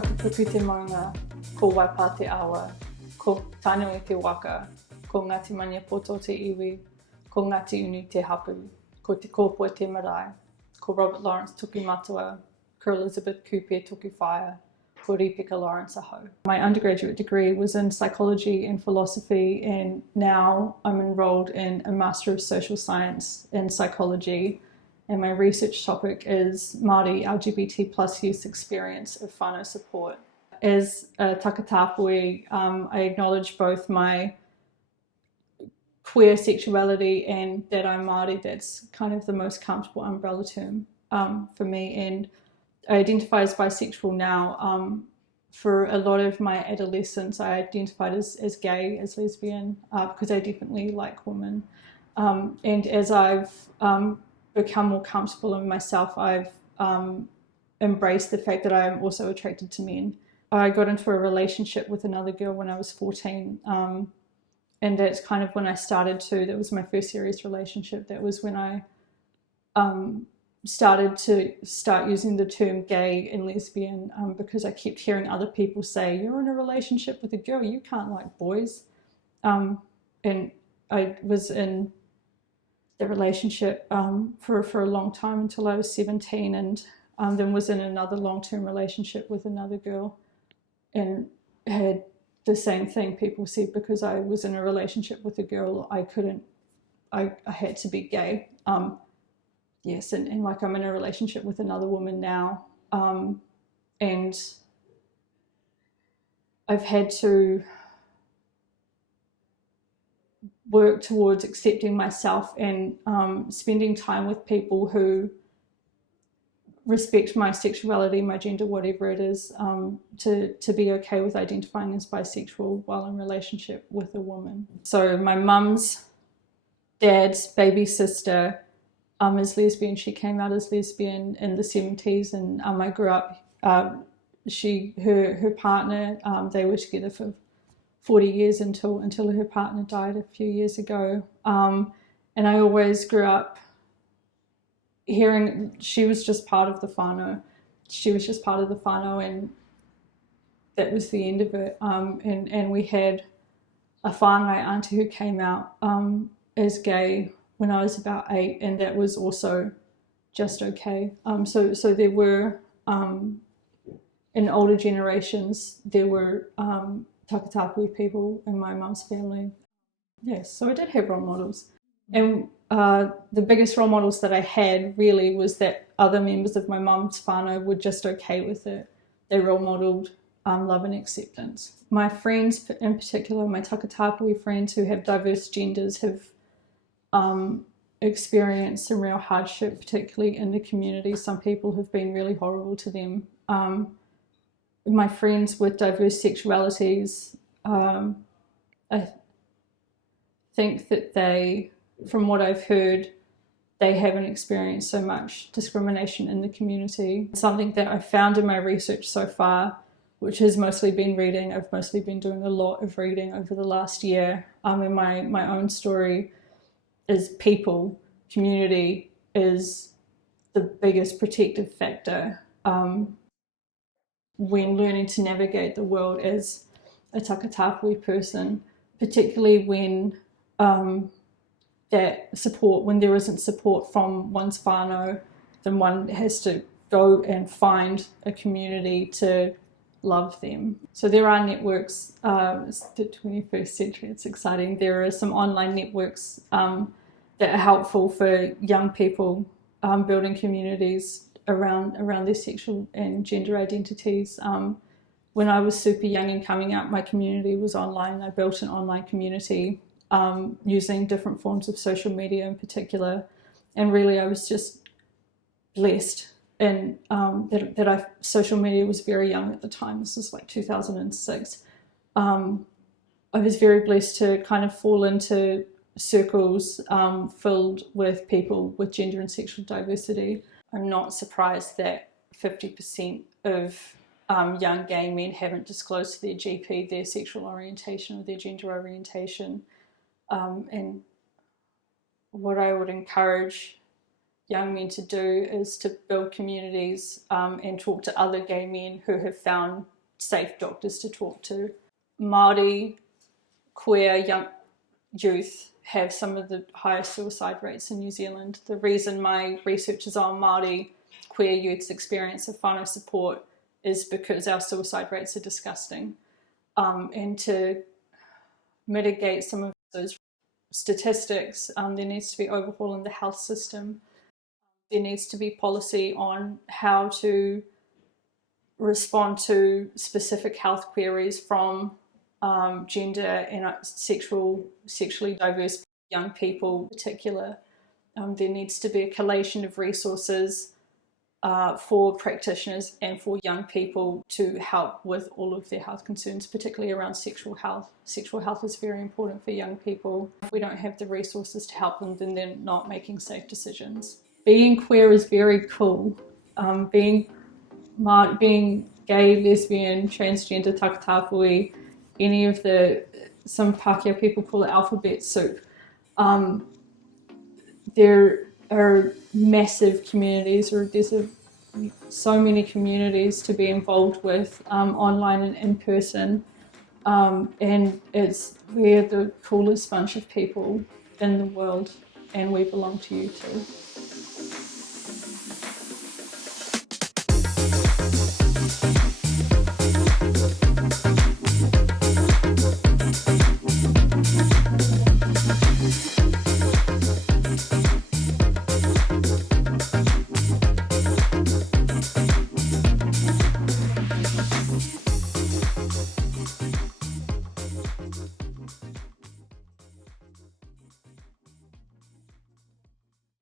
kakapuku te maunga, ko waipa te awa, ko tānau i te waka, ko Ngāti Mania poto te iwi, ko Ngāti Uni te hapū, ko te kōpua te marae, ko Robert Laurence tuku mātua, ko Elizabeth Cooper tuku whaia, ko Rebekah Laurence aho. My undergraduate degree was in psychology and philosophy, and now I'm enrolled in a Master of Social Science in Psychology, and my research topic is Māori LGBT+ youth experience of whānau support. As a takataapui, I acknowledge both my queer sexuality and that I'm Māori. That's kind of the most comfortable umbrella term for me, and I identify as bisexual now. For a lot of my adolescence, I identified as gay, as lesbian, because I definitely like women. And as I've become more comfortable in myself, I've embraced the fact that I'm also attracted to men. I got into a relationship with another girl when I was 14, and that's kind of when I started to, that was my first serious relationship. That was when I started using the term gay and lesbian, because I kept hearing other people say, you're in a relationship with a girl, you can't like boys. And I was in the relationship for a long time until I was 17, and then was in another long-term relationship with another girl, and had the same thing. People said because I was in a relationship with a girl, I had to be gay. Yes, and like I'm in a relationship with another woman now, and I've had to work towards accepting myself and spending time with people who respect my sexuality, my gender, whatever it is, to be okay with identifying as bisexual while in relationship with a woman. So my mum's dad's baby sister is lesbian. She came out as lesbian in the 70s, and I grew up, her partner, they were together for 40 years until her partner died a few years ago. And I always grew up hearing she was just part of the whānau. She was just part of the whānau, and that was the end of it. And we had a whāngai auntie who came out as gay when I was about 8, and that was also just okay. So there were, in older generations, there were takataapui people in my mum's family. Yes, so I did have role models. And the biggest role models that I had really was that other members of my mum's whānau were just okay with it. They role modelled love and acceptance. My friends, in particular, my takataapui friends who have diverse genders, have experienced some real hardship, particularly in the community. Some people have been really horrible to them. My friends with diverse sexualities, I think that they, from what I've heard, they haven't experienced so much discrimination in the community. Something that I found in my research so far, which has mostly been reading, I've mostly been doing a lot of reading over the last year, in my own story, is people, community is the biggest protective factor when learning to navigate the world as a takataapui person, particularly when when there isn't support from one's whānau, then one has to go and find a community to love them. So there are networks, it's the 21st century, it's exciting. There are some online networks that are helpful for young people building communities around their sexual and gender identities. When I was super young and coming out, my community was online. I built an online community using different forms of social media in particular, and really I was just blessed in social media was very young at the time. This was like 2006. I was very blessed to kind of fall into circles filled with people with gender and sexual diversity. I'm not surprised that 50% of young gay men haven't disclosed to their GP their sexual orientation or their gender orientation. And what I would encourage young men to do is to build communities and talk to other gay men who have found safe doctors to talk to. Māori queer young youth have some of the highest suicide rates in New Zealand. The reason my research is on Māori queer youth's experience of whānau support is because our suicide rates are disgusting. And to mitigate some of those statistics, there needs to be overhaul in the health system. There needs to be policy on how to respond to specific health queries from gender and sexually diverse young people in particular. There needs to be a collation of resources for practitioners and for young people to help with all of their health concerns, particularly around sexual health. Sexual health is very important for young people. If we don't have the resources to help them, then they're not making safe decisions. Being queer is very cool. Being gay, lesbian, transgender, takataapui, any of some Pākehā people call it alphabet soup. There are massive communities, or there's so many communities to be involved with, online and in person, and we're the coolest bunch of people in the world, and we belong to you too.